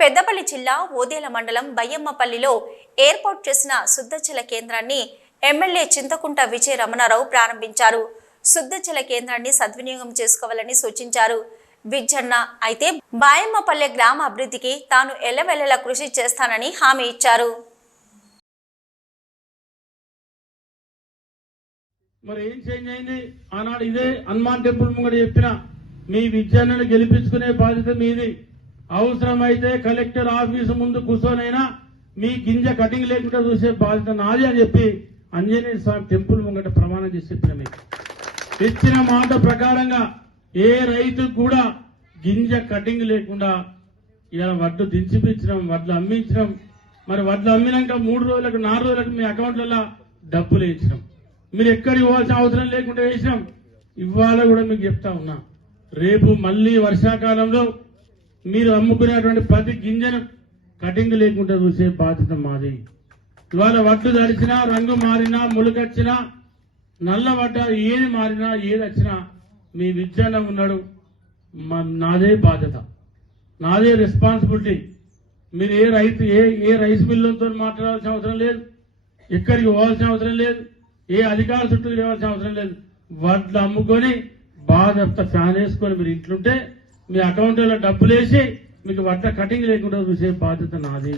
పెద్దపల్లి జిల్లా ఓదేల మండలం బయ్యమ్మపల్లిలో ఏర్పాటు చేసిన శుద్ధజల కేంద్రాన్ని ఎమ్మెల్యే చింతకుంట విజయ రమణారావు ప్రారంభించారు. శుద్ధజల కేంద్రాన్ని సద్వినియోగం చేసుకోవాలని సూచించారు. విజ్జన్న అయితే బాయమ్మపల్లె గ్రామ అభివృద్ధికి తాను ఎల్లవెల్లలా కృషి చేస్తానని హామీ ఇచ్చారు. మరి ఏం చేంజ్ అయింది? ఆనాడు ఇదే హనుమాన్ టెంపుల్ ముంగడు చెప్పిన మీ విద్యాన్ని గెలిపించుకునే బాధ్యత మీది. అవసరమైతే కలెక్టర్ ఆఫీసు ముందు కూర్చొనైనా మీ గింజ కటింగ్ లేకుండా చూసే బాధ్యత నాది అని చెప్పి ఆంజనేయ స్వామి టెంపుల్ ముంగట ప్రమాణం చేసి చెప్పిన మీకు. ఇచ్చిన మాట ప్రకారంగా ఏ రైతు కూడా గింజ కటింగ్ లేకుండా ఇలా వడ్లు దించిపించడం వడ్లు అమ్మించడం మరి వడ్లు అమ్మినాక మూడు రోజులకు నాలుగు రోజులకు మీ అకౌంట్లలో డబ్బులు వేయించడం. మీరు ఎక్కడికి పోవాల్సిన అవసరం లేకుండా వేసినాం ఇవాళ కూడా మీకు చెప్తా ఉన్నా రేపు మళ్ళీ వర్షాకాలంలో మీరు అమ్ముకునేటువంటి ప్రతి గింజను కటింగ్ లేకుండా చూసే బాధ్యత మాది. ఇవాళ వడ్లు తడిచినా రంగు మారినా ములుకొచ్చినా నల్ల వడ్డ ఏది మారినా ఏది వచ్చినా మీ విద్యాన ఉన్నాడు. నాదే బాధ్యత. నాదే రెస్పాన్సిబిలిటీ మీరు ఏ రైతు ఏ ఏ రైస్ మిల్లులతో మాట్లాడాల్సిన అవసరం లేదు. ఎక్కడికి పోవాల్సిన అవసరం లేదు. ఏ అధికార చుట్టూ లేవాల్సిన అవసరం లేదు. వడ్లు అమ్ముకొని బాధ ఫ్యాన్ వేసుకొని మీరు ఇంట్లుంటే మీ అకౌంట్లో డబ్బులేసి మీకు వడ్డ కటింగ్ లేకుండా చూసే బాధ్యత నాది.